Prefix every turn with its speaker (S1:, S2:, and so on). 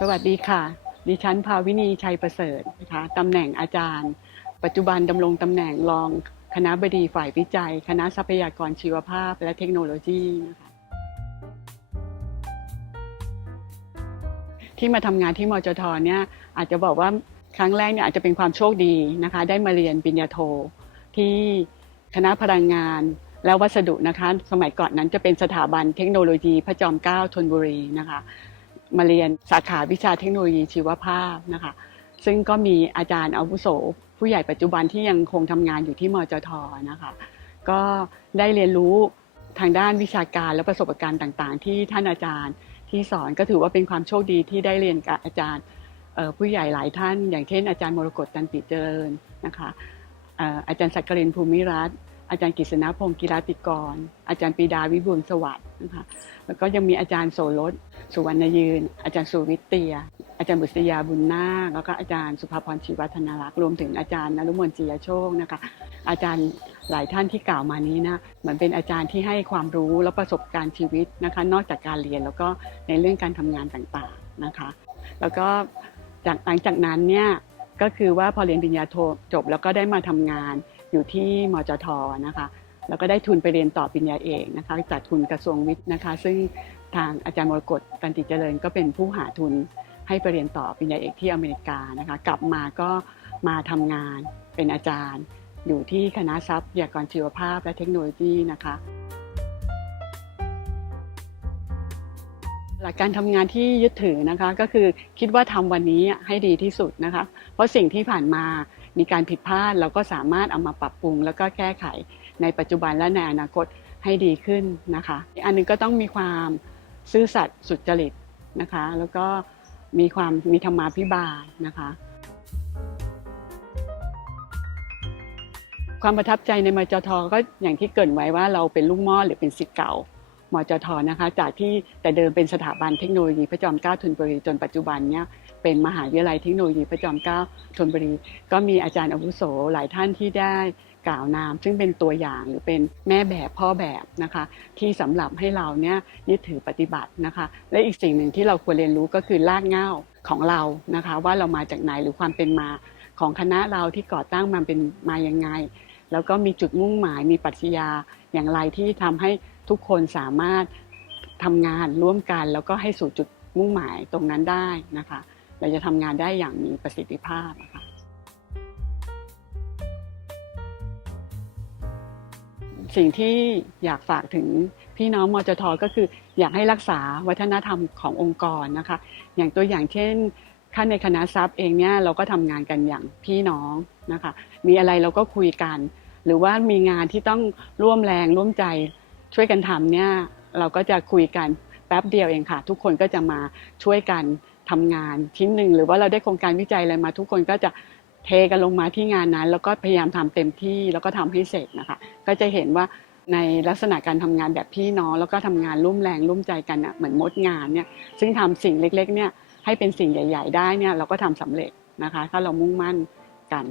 S1: สวัสดีค่ะ ดิฉันภาวินีชัยประเสริฐนะคะตำแหน่งอาจารย์ ปัจจุบันดำรงตำแหน่งรองคณะบดีฝ่ายวิจัย คณะทรัพยากรชีวภาพและเทคโนโลยีนะคะที่มาทำงานที่มจทเนี่ยอาจจะบอกว่าครั้งแรกเนี่ยอาจจะเป็นความโชคดีนะคะ ได้มาเรียนปริญญาโท ที่คณะพลังงานและวัสดุนะคะ สมัยก่อนนั้นจะเป็นสถาบันเทคโนโลยีพระจอมเกล้าธนบุรีนะคะ มาเรียนสาขาวิชาเทคโนโลยีชีวภาพนะคะ ซึ่งก็มีอาจารย์อาวุโส ผู้ใหญ่ปัจจุบันที่ยังคงทำงานอยู่ที่มจทนะคะ ก็ได้เรียนรู้ทางด้านวิชาการและประสบการณ์ต่างๆ ที่ท่านอาจารย์ที่สอนก็ถือว่าเป็นความโชคดีที่ได้เรียนกับอาจารย์ผู้ใหญ่หลายท่าน อย่างเช่นอาจารย์มรกตตันติเจริญนะคะเอ่ออาจารย์สักกรินภูมิรัตน์ อาจารย์กฤษณพงศ์กิรติกร อาจารย์ปีดาวิบูลสวัสดิ์นะคะแล้วก็ยังมีอาจารย์โสรสสุวรรณยืน อาจารย์สุวิทเตีย อาจารย์บุษยาบุญนาคแล้วก็อาจารย์สุภาพรชีวัฒนารักษ์รวมถึงอาจารย์นรุมนจียโชคนะคะ อาจารย์หลายท่านที่กล่าวมานี้นะเหมือนเป็นอาจารย์ที่ให้ความรู้และประสบการณ์ชีวิตนะคะ นอกจากการเรียนแล้วก็ในเรื่องการทำงานต่างๆนะคะ แล้วก็จากหลังจากนั้นเนี่ยก็คือว่าพอเรียนปริญญาโทจบแล้วก็ได้มาทำงาน อยู่ที่มจทนะคะแล้วก็ได้ทุนไปเรียนต่อปริญญาเอกนะคะจากทุนกระทรวงวิทย์นะคะ ซึ่งทางอาจารย์มรกตตันติเจริญก็เป็นผู้หาทุนให้ไปเรียนต่อปริญญาเอกที่อเมริกานะคะ กลับมาก็มาทำงานเป็นอาจารย์ อยู่ที่คณะทรัพยากรชีวภาพและเทคโนโลยีนะคะ หลักการทำงานที่ยึดถือนะคะก็คือคิดว่าทำวันนี้ให้ดีที่สุดนะคะ เพราะสิ่งที่ผ่านมามีการผิดพลาดเราก็สามารถเอามาปรับปรุง แล้วก็แก้ไขในปัจจุบันและในอนาคตให้ดีขึ้นนะคะอีกอันหนึงก็ต้องมีความซื่อสัตย์สุจริตนะคะ แล้วก็มีความมีธรรมาภิบาลนะคะ ความประทับใจในมจทก็อย่างที่เกรินไว้ว่าเราเป็นลูกม่อหรือเป็นศิษย์เก่า มจทนะคะจากที่แต่เดิมเป็นสถาบันเทคโนโลยีพระจอมเกล้าธนบุรีจนปัจจุบันเนี่ยเป็นมหาวิทยาลัยเทคโนโลยีพระจอมเกล้าธนบุรี ก็มีอาจารย์อาวุโสหลายท่านที่ได้กล่าวนาม ซึ่งเป็นตัวอย่างหรือเป็นแม่แบบพ่อแบบนะคะ ที่สำหรับให้เราเนี่ยยึดถือปฏิบัตินะคะ และอีกสิ่งหนึ่งที่เราควรเรียนรู้ก็คือรากเหง้าของเรานะคะ ว่าเรามาจากไหนหรือความเป็นมาของคณะเราที่ก่อตั้งมันเป็นมายังไง แล้วก็มีจุดมุ่งหมายมีปรัชญาอย่างไรที่ทำให้ทุกคนสามารถทำงานร่วมกัน แล้วก็ให้สู่จุดมุ่งหมายตรงนั้นได้นะคะ เราจะทำงานได้อย่างมีประสิทธิภาพนะคะสิ่งที่อยากฝากถึงพี่น้องมจทก็คืออยากให้รักษาวัฒนธรรมขององค์กรนะคะ อย่างตัวอย่างเช่นท่านในคณะทรัพย์เองเนี่ยเราก็ทำงานกันอย่างพี่น้องนะคะ มีอะไรเราก็คุยกัน หรือว่ามีงานที่ต้องร่วมแรงร่วมใจช่วยกันทำเนี่ยเราก็จะคุยกันแป๊บเดียวเองค่ะ ทุกคนก็จะมาช่วยกันทำงานชิ้นหนึ่งหรือว่าเราได้โครงการวิจัยอะไรมา ทุกคนก็จะเทกันลงมาที่งานนั้น แล้วก็พยายามทำเต็มที่แล้วก็ทำให้เสร็จนะคะ ก็จะเห็นว่าในลักษณะการทำงานแบบพี่น้องแล้วก็ทำงานร่วมแรงร่วมใจกันอะเหมือนมดงานเนี่ยซึ่งทำสิ่งเล็กๆเนี่ยให้เป็นสิ่งใหญ่ ๆ ได้เนี่ยเราก็ทำสำเร็จนะคะ ถ้าเรามุ่งมั่นกัน